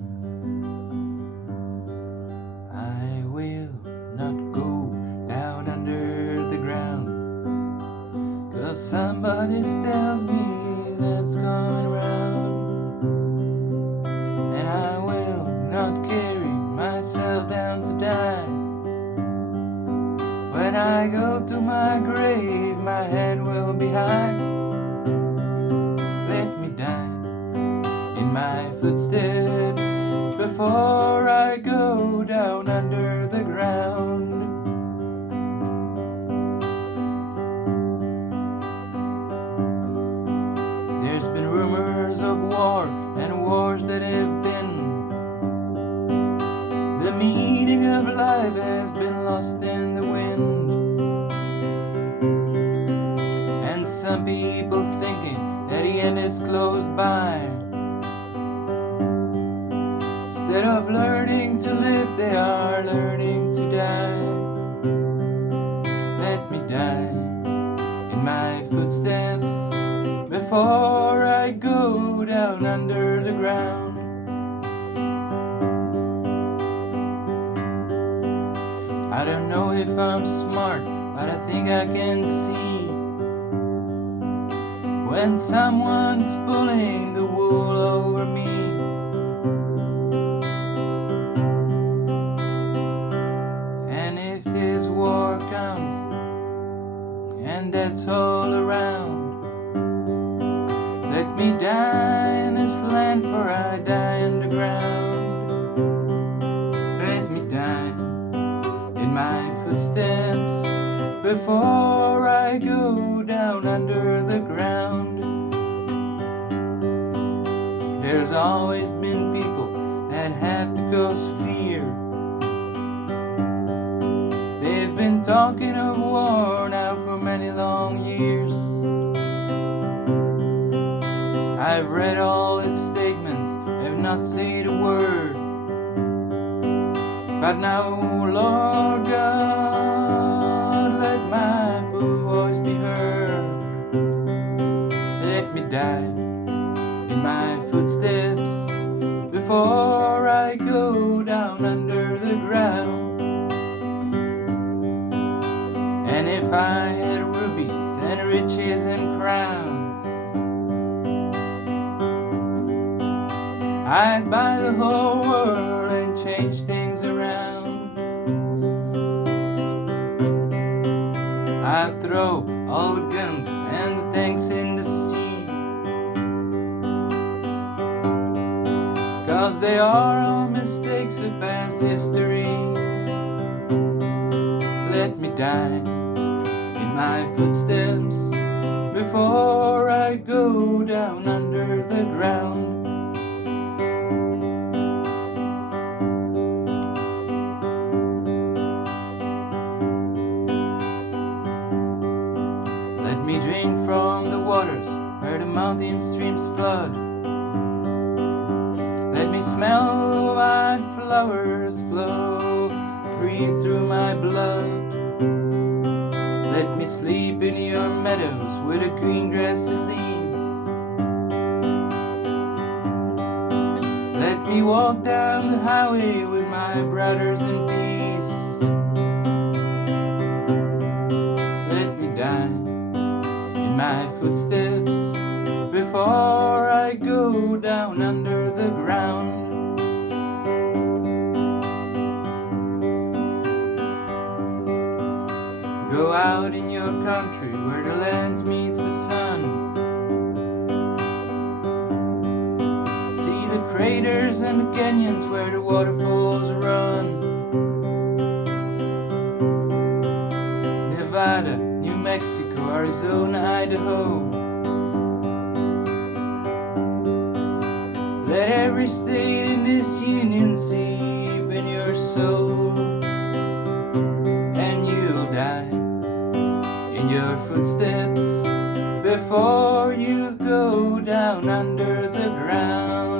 I will not go down under the ground, 'cause somebody tells me that's coming round. And I will not carry myself down to die. When I go to my grave, my head will be high. Let me die in my footsteps before I go down under the ground. There's been rumors of war and wars that have been. The meaning of life has been lost in the wind. And some people thinking that the end is close by. Instead of learning to live, they are learning to die. Let me die in my footsteps before I go down under the ground. I don't know if I'm smart, but I think I can see when someone's pulling the wool over me. And if this war comes and that's all around, let me die in this land, for I die underground. Let me die in my footsteps before I go down under the ground. There's always been people that have to cause fear. They've been talking of war now for many long years. I've read all its statements, have not said a word. But now, Lord God, let my voice be heard. Let me die in my footsteps before I go down under the ground. And if I had rubies and riches and crowns, I'd buy the whole world and change things around. I'd throw all the guns and the tanks in the sea, 'cause they are all mistakes of past history. Let me die in my footsteps before I go down under the ground. Let me drink from the waters where the mountain streams flood. Let me smell the white flowers flow free through my blood. Let me sleep in your meadows with the green grass and leaves. Let me walk down the highway with my brothers in peace. Let me die in my footsteps before I go down under the ground. Go out in your country where the land meets the sun. See the craters and the canyons where the waterfalls run. Nevada, New Mexico, Arizona, Idaho. Let every state in this union seep in your soul, and you'll die in your footsteps before you go down under the ground.